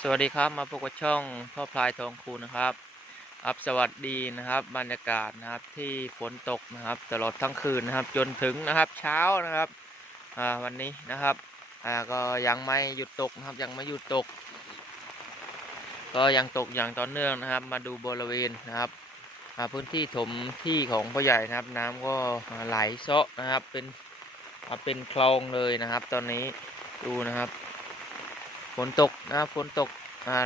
สวัสดีครับมาพบกับช่องพ่อพลายทองคูนะครับ อับสวัสดีนะครับ บรรยากาศนะครับที่ฝนตกนะครับ ตลอดทั้งคืนนะครับ จนถึงนะครับเช้านะครับวันนี้นะครับก็ยังไม่หยุดตกนะครับยังไม่หยุดตก ก็ยังตกอย่างต่อเนื่องนะครับ มาดูบริเวณนะครับพื้นที่ถมที่ของพ่อใหญ่นะครับ น้ำก็ไหลเซาะนะครับเป็นเป็นคลองเลยนะครับ ตอนนี้ดูนะครับ ฝนตกนะครับฝนตก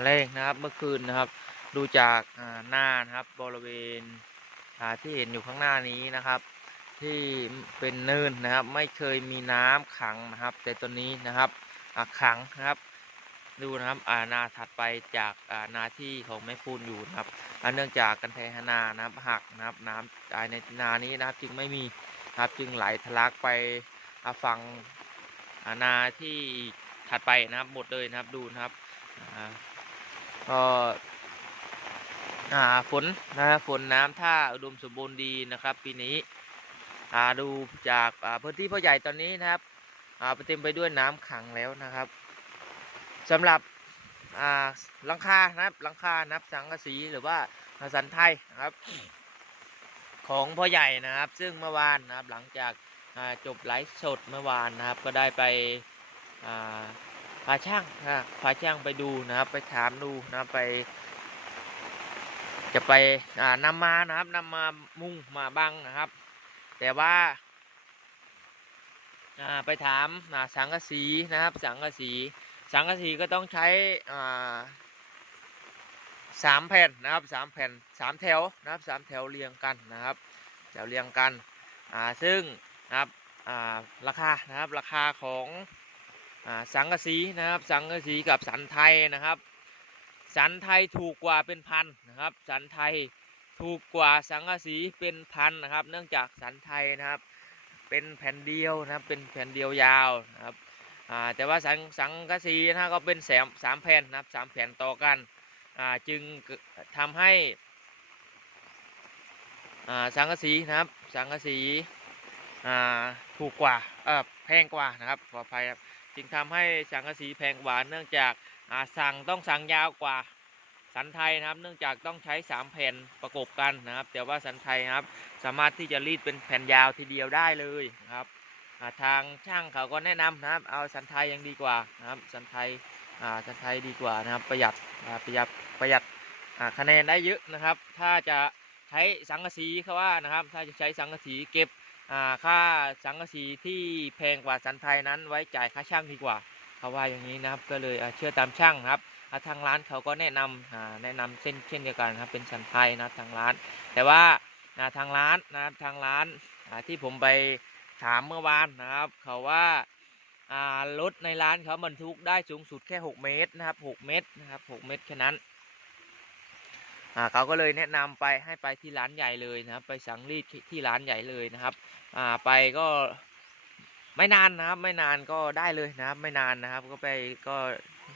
แรงนะครับเมื่อคืนนะครับ ดูจากหน้านะครับบริเวณที่เห็นอยู่ข้างหน้านี้นะครับ ที่เป็นเนินนะครับ ไม่เคยมีน้ำขังนะครับ แต่ตอนนี้นะครับขังนะครับ ดูนะครับนาถัดไปจากนาที่ของแม่ปูนอยู่นะครับเนื่องจากกันแทนานะครับหักนะครับน้ำอ่าในนานี้นะครับจึงไม่มีนะครับจึงไหลทะลักไปฝั่งนาที่ ถัดไปนะครับหมดเลยนะครับดูนะครับก็ฝนนะครับฝนน้ำท่าอุดมสมบูรณ์ดีนะครับ ปีนี้ดูจากพื้นที่พ่อใหญ่ตอนนี้นะครับเต็มไปด้วยน้ำขังแล้วนะครับสำหรับหลังคานะครับหลังคานะครับสังกะสีหรือว่าสันไทยนะครับ ของพ่อใหญ่นะครับ ซึ่งเมื่อวานนะครับหลังจากจบไลฟ์สดเมื่อวานนะครับ ก็ได้ไป พาช่างนะพาช่างไปดูนะครับ ไปถามดูนะไป จะไปอ่านำมานะครับนำมามุงมาบังนะครับ แต่ว่าไปถามาสังกะสีนะครับ สังกะสี สังกะสีก็ต้องใช้สามแผ่นนะครับสามแผ่นสามแถวนะครับสามแถวเรียงกันนะครับแถวเรียงกัน อ่า ซึ่งนะครับ อ่า ราคา นะครับ ราคาของ สังกะสีนะครับ สังกะสีกับสันไทยนะครับ สันไทยถูกกว่าเป็นพันนะครับ สันไทยถูกกว่าสังกะสีเป็นพันนะครับ เนื่องจากสันไทยนะครับ เป็นแผ่นเดียวนะครับ เป็นแผ่นเดียวยาวนะครับแต่ว่าสังสังกะสีนะก็เป็นแสมสามแผ่นนะครับสามแผ่นต่อกันจึงเกิดทำให้สังกะสีนะครับ สังกะสีถูกกว่าแพงกว่านะครับขออภัยครับ จึงทำให้สังกะสีแพงกว่าเนื่องจากาสั่งต้องสั่งยาวกว่าสันไทยนะครับ เนื่องจากต้องใช้สามแผ่นประกบกันนะครับ แต่ว่าสันไทยครับ สามารถที่จะรีดเป็นแผ่นยาวทีเดียวได้เลยนะครับาทางช่างเขาก็แนะนำนะครับ เอาสันไทยยังดีกว่านะครับ สันไทยสันไทยดีกว่านะครับ ประหยัดประหยัดประหยัดคะแนนได้เยอะนะครับ ถ้าจะใช้สังกะสีเขาว่านะครับ ถ้าจะใช้สังกะสีเก็บ ค่าสังกะสีที่แพงกว่าสันไทยนั้นไว้จ่ายค่าช่างดีกว่าเขาว่าอย่างนี้นะครับก็เลยเชื่อตามช่างครับทางร้านเขาก็แนะนำอ่าแนะนำเช่นเช่นเดียวกันครับเป็นสันไทยนะทางร้าน แต่ว่าทางร้านนะทางร้านที่ผมไปถามเมื่อวานนะครับ เขาว่าอ่ารถในร้านเขาบรรทุกได้สูงสุดแค่ 6 เมตรนะครับ 6 เมตรนะครับ 6 เมตรแค่นั้น อ่าเขาก็เลยแนะนำไปให้ไปที่ร้านใหญ่เลยนะครับ ไปสังรีดที่ร้านใหญ่เลยนะครับ อ่าไปก็ไม่นานนะครับ ไม่นานก็ได้เลยนะครับ ไม่นานนะครับ ก็ไปก็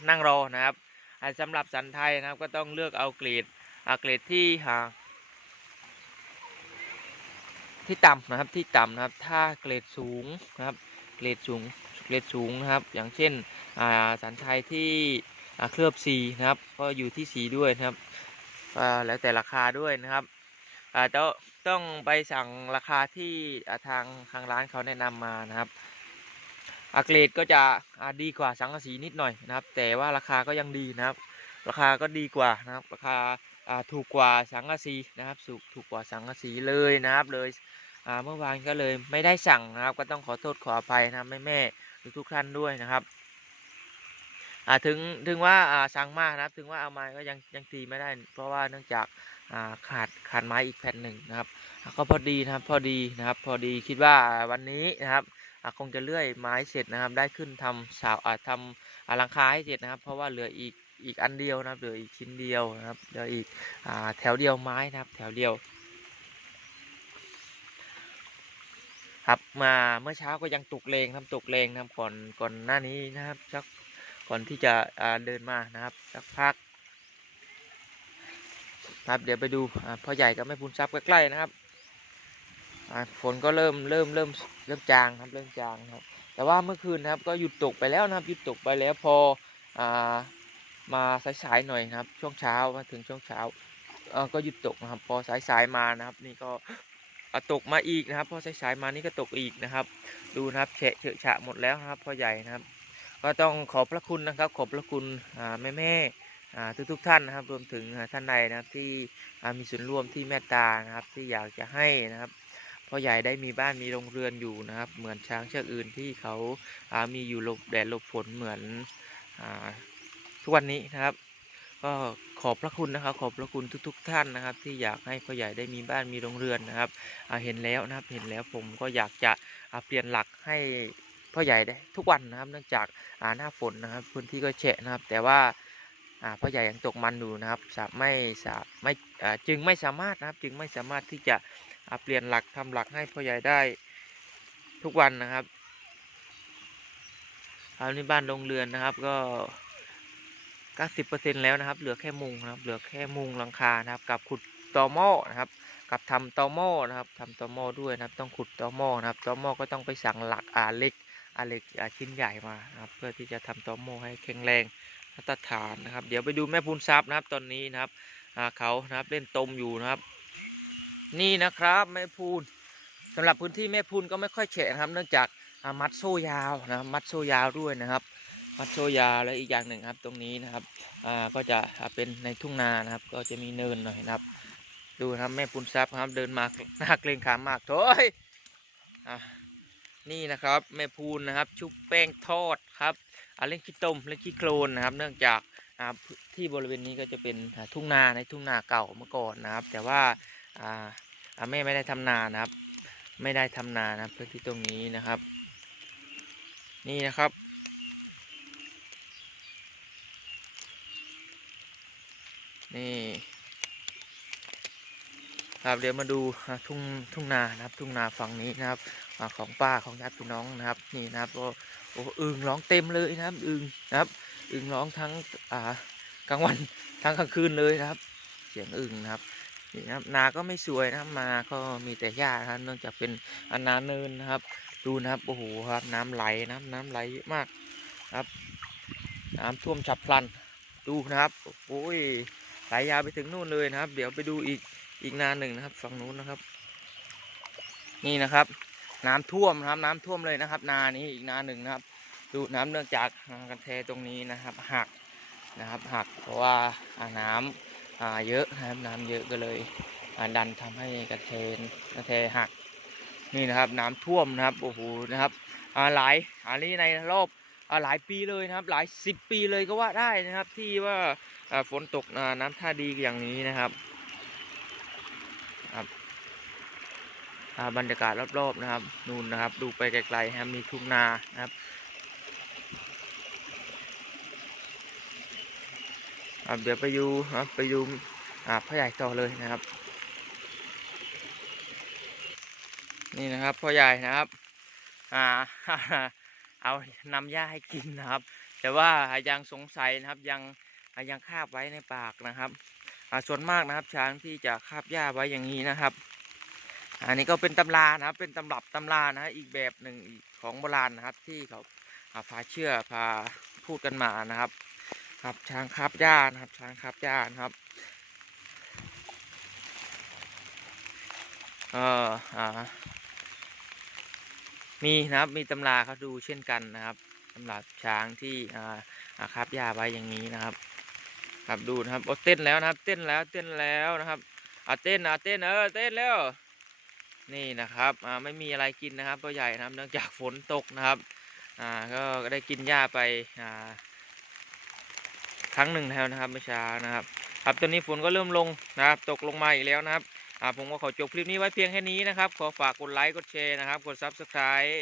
นั่งรอนะครับอ่าสำหรับสันไทยนะครับก็ต้องเลือกเอาเกรดอ่าเกรดที่หาที่ต่ำนะครับที่ต่ำนะครับ ถ้าเกรดสูงนะครับ เกรดสูงเกรดสูงนะครับ อย่างเช่นอ่าสันไทยที่เคลือบสีนะครับ ก็อยู่ที่สีด้วยนะครับ แล้วแต่ราคาด้วยนะครับต้องต้องไปสั่งราคาที่ทางทางร้านเขาแนะนำมานะครับอาเกรดก็จะดีกว่าสังกะสีนิดหน่อยนะครับ แต่ว่าราคาก็ยังดีนะครับ ราคาก็ดีกว่านะครับ ราคาถูกกว่าสังกะสีนะครับถูกถูกกว่าสังกะสีเลยนะครับเลยเมื่อวานก็เลยไม่ได้สั่งนะครับ ก็ต้องขอโทษขออภัยนะครับแม่แม่ๆทุกท่านด้วยนะครับ อ่าถึงถึงว่าอ่าสั่งมากนะครับ ถึงว่าเอามาก็ยังยังตีไม่ได้ เพราะว่าเนื่องจากอ่าขาดขาดไม้อีกแผ่นหนึ่งนะครับก็พอดีนะครับพอดีนะครับ พอดีคิดว่าวันนี้นะครับคงจะเลื่อยไม้เสร็จนะครับ ได้ขึ้นทำเสาอ่าทำหลังคาให้เสร็จนะครับ เพราะว่าเหลืออีกอีกอันเดียวนะครับเหลืออีกชิ้นเดียวนะครับเหลืออีกอ่าแถวเดียวไม้นะครับ แถวเดียวครับมาเมื่อเช้าก็ยังตกเลงทำตกเลงนะครับก่อนก่อนหน้านี้นะครับสัก ก่อนที่จะเดินมานะครับสักพักครับเดี๋ยวไปดูพ่อใหญ่กับแม่พูนซับใกล้ๆนะครับฝนก็เริ่มเริ่มเริ่มเริ่มจางครับเริ่มจางครับ แต่ว่าเมื่อคืนนะครับก็หยุดตกไปแล้วนะครับหยุดตกไปแล้วพออ่ามาสายๆหน่อยนะครับ ช่วงเช้ามาถึงช่วงเช้าก็หยุดตกนะครับ พอสายๆมานะครับ นี่ก็ตกมาอีกนะครับ พอสายๆมานี่ก็ตกอีกนะครับ ดูนะครับเฉะเฉะฉะหมดแล้วนะครับพ่อใหญ่นะครับ ก็ต้องขอบพระคุณนะครับ ขอบพระคุณแม่แม่ๆอ่าทุกๆท่านนะครับรวมถึงท่านใดนะครับที่มีส่วนร่วมที่เมตตานะครับที่อยากจะให้นะครับพ่อใหญ่ได้มีบ้านมีโรงเรือนอยู่นะครับ เหมือนช้างเชือกอื่นที่เขาามีอยู่หลบแดดหลบฝนเหมือนอทุกวันนี้นะครับ ก็ขอบพระคุณนะครับ ขอบพระคุณทุกๆท่านนะครับ ที่อยากให้พ่อใหญ่ได้มีบ้านมีโรงเรือนนะครับเห็นแล้วนะครับเห็นแล้วผมก็อยากจะเปลี่ยนหลักให้ พ่อใหญ่ได้ทุกวันนะครับ เนื่องจากอ่าหน้าฝนนะครับ พื้นที่ก็แฉะนะครับ แต่ว่าอ่าพ่อใหญ่ยังตกมันอยู่นะครับสไม่สาไม่อ่าจึงไม่สามารถนะครับ จึงไม่สามารถที่จะอาเปลี่ยนหลักทำหลักให้พ่อใหญ่ได้ทุกวันนะครับเอานี่บ้านโรงเรือนนะครับก็90%แล้วนะครับ เหลือแค่มุงนะครับ เหลือแค่มุงหลังคานะครับ กับขุดตอหม้อนะครับ กับทำตอหม้อนะครับทำตอหม้อด้วยนะครับ ต้องขุดตอหม้อนะครับตอหม้อก็ต้องไปสั่งหลักอาเล็ก เหล็กชิ้นใหญ่มานะครับเพื่อที่จะทำตอหม้อให้แข็งแรงมาตรฐานนะครับ เดี๋ยวไปดูแม่พูนซับนะครับตอนนี้นะครับเขานะครับเล่นตมอยู่นะครับ นี่นะครับแม่พูนสำหรับพื้นที่แม่พูนก็ไม่ค่อยแฉะนะครับ เนื่องจากมัดโซ่ยาวนะครับมัดโซ่ยาวด้วยนะครับ มัดโซยาวและอีกอย่างหนึ่งครับตรงนี้นะครับก็จะเป็นในทุ่งนานะครับ ก็จะมีเนินหน่อยนะครับ ดูนะครับแม่ปุนซับครับเดินมาหน้าเกรงขามมากโถยอะ นี่นะครับแม่พูนนะครับ ชุบแป้งทอดครับอาเล่นขี้ต้มเล่นขี้โคลนนะครับ เนื่องจากที่บริเวณนี้ก็จะเป็นทุ่งนาในทุ่งนาเก่าเมื่อก่อนนะครับ แต่ว่าแม่ไม่ได้ทำนานะครับ ไม่ได้ทำนานะครับพื้นที่ตรงนี้นะครับ นี่นะครับนี่ ครับเดี๋ยวมาดูทุ่งทุ่งนานะครับ ทุ่งนาฝั่งนี้นะครับของป้าของญาติพี่น้องนะครับ นี่นะครับก็โอ้อึงร้องเต็มเลยนะครับอึงนะครับอึงร้องทั้งอ่ากลางวันทั้งกลางคืนเลยนะครับ เสียงอึงนะครับนี่นะครับนาก็ไม่สวยนะครับมาก็มีแต่หญ้านะครับเนื่องจากเป็นอนนาเนินนะครับ ดูนะครับโอ้โหครับน้ำไหลน้ำน้ำไหลเยอะมากครับ น้ำท่วมฉับพลันดูนะครับโอ้ยสายยาวไปถึงนู่นเลยนะครับ เดี๋ยวไปดูอีก อีกนาหนึ่งนะครับฝั่งนู้นนะครับ นี่นะครับ น้ำท่วมนะครับ น้ำท่วมเลยนะครับ นานี้อีกนาหนึ่งนะครับ ดูน้ำเนื่องจากกันแทตรงนี้นะครับหักนะครับหักเพราะว่าน้ำอ่าเยอะนะครับน้ำเยอะก็เลยดันทำให้กระเทนกระเทหักนี่นะครับ น้ำท่วมนะครับโอ้โหนะครับหลายอันนี้ในรอบหลายปีเลยนะครับ หลายสิบปีเลยก็ว่าได้นะครับ ที่ว่าฝนตกน้ำท่าดีอย่างนี้นะครับ ครับบรรยากาศรอบๆนะครับนู่นนะครับ ดูไปไกลๆครับมีทุ่งนานะครับครับเดี๋ยวไปดูครับไปดูพ่อใหญ่ต่อเลยนะครับ นี่นะครับพ่อใหญ่นะครับอ่าเอานำหญ้าให้กินนะครับ แต่ว่ายังสงสัยนะครับยังยังคาบไว้ในปากนะครับ ส่วนมากนะครับ ช้างที่จะคาบหญ้าไว้อย่างนี้นะครับ อันนี้ก็เป็นตำรานะครับ เป็นตำรับตำรานะฮะอีกแบบหนึ่งของโบราณนะครับ ที่เขาพาเชื่อพาพูดกันมานะครับ ครับช้างคาบหญ้านะครับ ช้างคาบหญ้านะครับเอ่ออ่ามีนะครับมีตำราเขาดูเช่นกันนะครับสำหรับช้างที่อ่าคาบหญ้าไว้อย่างนี้นะครับ ครับดูนะครับโอ้เต้นแล้วนะครับ เต้นแล้วเต้นแล้วนะครับอ่าเต้นอะเต้นเออเต้นแล้วนี่นะครับอ่าไม่มีอะไรกินนะครับตัวใหญ่นะครับ เนื่องจากฝนตกนะครับอ่าก็ได้กินหญ้าไปอ่าครั้งหนึ่งแล้วนะครับเมื่อเช้านะครับ ครับตอนนี้ฝนก็เริ่มลงนะครับ ตกลงมาอีกแล้วนะครับอ่าผมก็ขอจบคลิปนี้ไว้เพียงแค่นี้นะครับ ขอฝากกดไลค์กดแชร์นะครับ กด Subscribe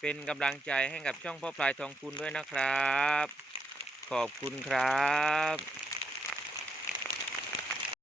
เป็นกำลังใจให้กับช่องพ่อพลายทองคุณด้วยนะครับ ขอบคุณครับ